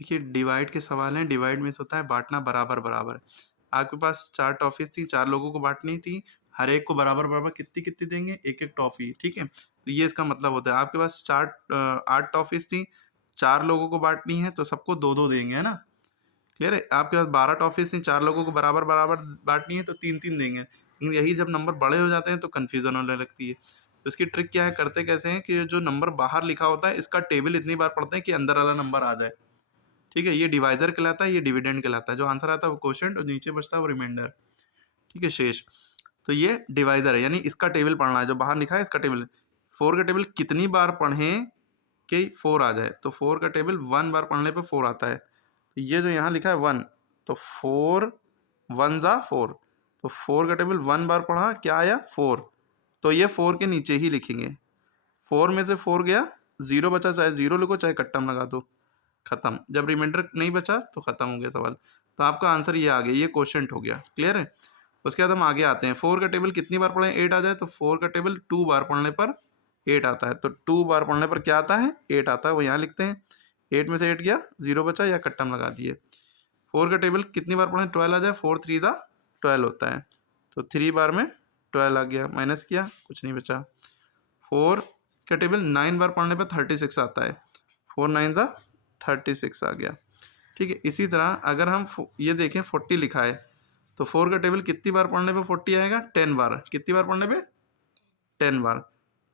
देखिए डिवाइड के सवाल हैं, डिवाइड मीन्स होता है बाँटना बराबर-बराबर। आपके पास 4 टॉफ़ीज़ थी, 4 लोगों को बाँटनी थी, हर एक को बराबर-बराबर कितनी-कितनी देंगे? 1-1 टॉफ़ी, ठीक है? तो ये इसका मतलब होता है। आपके पास 8 टॉफ़ीज़ थी, 4 लोगों को बाँटनी है तो सबको 2-2 देंगे, है ना? क्लियर है? आपके पास 12 टॉफ़ीज़ थी, 4 लोगों को बराबर-बराबर बाँटनी है तो 3-3 देंगे। लेकिन यही जब नंबर बड़े हो जाते हैं तो कन्फ्यूज़न होने लगती है। तो इसकी ट्रिक क्या है, करते कैसे हैं कि जो नंबर बाहर लिखा होता है इसका टेबल इतनी बार पढ़ते हैं कि अंदर वाला नंबर आ जाए। ठीक है? ये डिवाइज़र कहलाता है, ये डिविडेंड कहलाता है। जो आंसर आता है वो क्वोशिएंट और नीचे बचता है वो रिमाइंडर। ठीक है? शेष। तो ये डिवाइज़र है, यानी इसका टेबल पढ़ना है, जो बाहर लिखा है इसका टेबल। 4 का टेबल कितनी बार पढ़ें कि 4 आ जाए? तो 4 का टेबल 1 बार पढ़ने पे 4 आता है। तो ये जो यहाँ लिखा है 1, तो 4 1 ज़ा 4, तो 4 का टेबल 1 बार पढ़ा, क्या आया? 4। तो ये 4 के नीचे ही लिखेंगे। 4 में से 4 गया, 0 बचा, चाहे 0 लिखो चाहे कट्टम लगा दो, खत्म। जब रिमाइंडर नहीं बचा तो खत्म हो गया सवाल। तो आपका आंसर ये आ गया, ये क्वोशिएंट हो गया। क्लियर है? उसके बाद हम आगे आते हैं। 4 का टेबल कितनी बार पढ़ें 8 आ जाए? तो 4 का टेबल 2 बार पढ़ने पर 8 आता है। तो 2 बार पढ़ने पर क्या आता है? 8 आता है, वो यहाँ लिखते हैं। 8 में से 8 गया, 0 बचा या कट्टम लगा दिए। 4 का टेबल कितनी बार पढ़ें 12 आ जाए? 4 3 ज़ा 12 होता है। तो 3 बार में 12 आ गया, माइनस किया, कुछ नहीं बचा। 4 का टेबल 9 बार पढ़ने पर 36 आता है। 4 9 ज़ा 36 आ गया। ठीक है? इसी तरह अगर हम ये देखें 40 लिखा है, तो 4 का टेबल कितनी बार पढ़ने पे 40 आएगा? 10 बार। कितनी बार पढ़ने पे? 10 बार।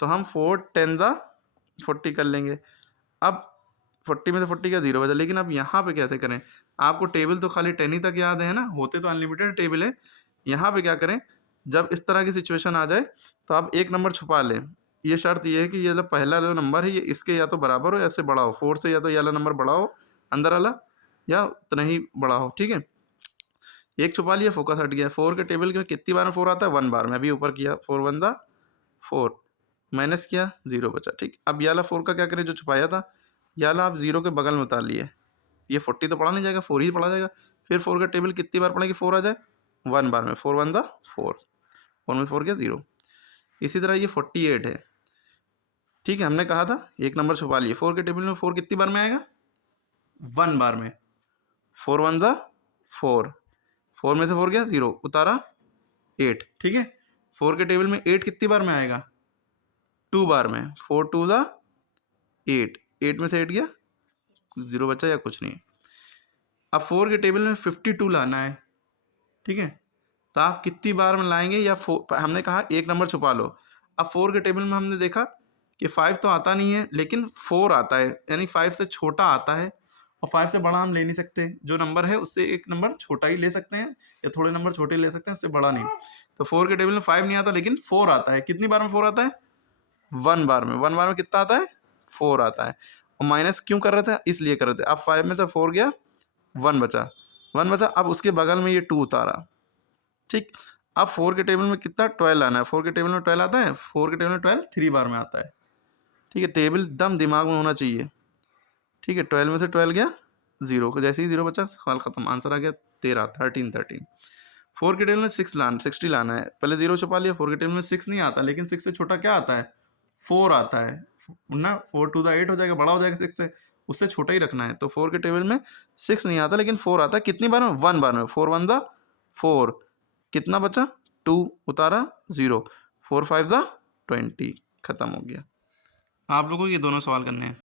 तो हम 4 10 ज़ा 40 कर लेंगे। अब 40 में से 40 का 0 बचा, लेकिन अब यहाँ पे कैसे करें? आपको टेबल तो खाली 10 ही तक याद है ना? होते तो अनलिमिटेड टेबल है। यहाँ पे क्या करें? जब इस तरह की सिचुएशन आ जाए तो आप एक नंबर छुपा लें। ये शर्त ये है कि ये जो पहला जो नंबर है ये इसके या तो बराबर हो या इससे बड़ा हो। 4 से या तो ये वाला नंबर बड़ा हो, अंदर वाला, या उतना ही बड़ा हो। ठीक है? एक छुपा लिया, फोकस हट गया। 4 के टेबल में कितनी बार में 4 आता है? 1 बार में। अभी ऊपर किया, 4 1 ज़ा 4, माइनस किया, 0 बचा। ठीक, अब ये वाला 4 का क्या करें जो छुपाया था? ये वाला आप 0 के बगल में उतार लिए। ये 40 तो पढ़ा नहीं जाएगा, 4 ही पढ़ा जाएगा। फिर 4 का टेबल कितनी बार पढ़ें कि 4 आ जाए? 1 बार में। 4 1 ज़ा 4, 4 में 4 गया 0। इसी तरह ये 48 है। ठीक है? हमने कहा था एक नंबर छुपा लिए। 4 के टेबल में 4 कितनी बार में आएगा? 1 बार में। 4 1 ज़ा 4, 4 में से 4 गया 0, उतारा 8। ठीक है? 4 के टेबल में 8 कितनी बार में आएगा? 2 बार में। 4 2 ज़ा 8, 8 में से 8 गया, 0 बचा या कुछ नहीं। अब 4 के टेबल में 52 लाना है। ठीक है? तो आप कितनी बार में लाएंगे? या हमने कहा एक नंबर छुपा लो। अब 4 के टेबल में हमने देखा कि 5 तो आता नहीं है, लेकिन 4 आता है, यानी 5 से छोटा आता है, और 5 से बड़ा हम ले नहीं सकते। जो नंबर है उससे एक नंबर छोटा ही ले सकते हैं, या थोड़े नंबर छोटे ले सकते हैं, उससे बड़ा नहीं। तो 4 के टेबल में 5 नहीं आता, लेकिन 4 आता है। कितनी बार में 4 आता है? 1 बार में। 1 बार में कितना आता है? 4 आता है। और माइनस क्यों कर रहे थे? इसलिए कर रहे थे। अब 5 में से 4 गया, 1 बचा, 1 बचा। अब उसके बगल में ये 2 उतारा। ठीक, अब 4 के टेबल में कितना? 12 आना है। 4 के टेबल में 12 आता है। 4 के टेबल में 12 3 बार में आता है। ठीक है? टेबल एकदम दिमाग में होना चाहिए। ठीक है? 12 में से 12 गया 0, को जैसे ही 0 बचा सवाल खत्म। आंसर आ गया 13 13 13। 4 के टेबल में 60 लाना है। पहले 0 छुपा लिया। 4 के टेबल में 6 नहीं आता, लेकिन 6 से छोटा क्या आता है? 4 आता है ना। 4 2 ज़ा 8 हो जाएगा, बड़ा हो जाएगा 6 से, उससे छोटा ही रखना है। तो 4 के टेबल में 6 नहीं आता, लेकिन 4 आता है। कितनी बार में? 1 बार में। 4 1 ज़ा 4, कितना बचा? 2, उतारा 0, 4 5 ज़ा 20, खत्म हो गया। आप लोगों को ये दोनों सवाल करने हैं।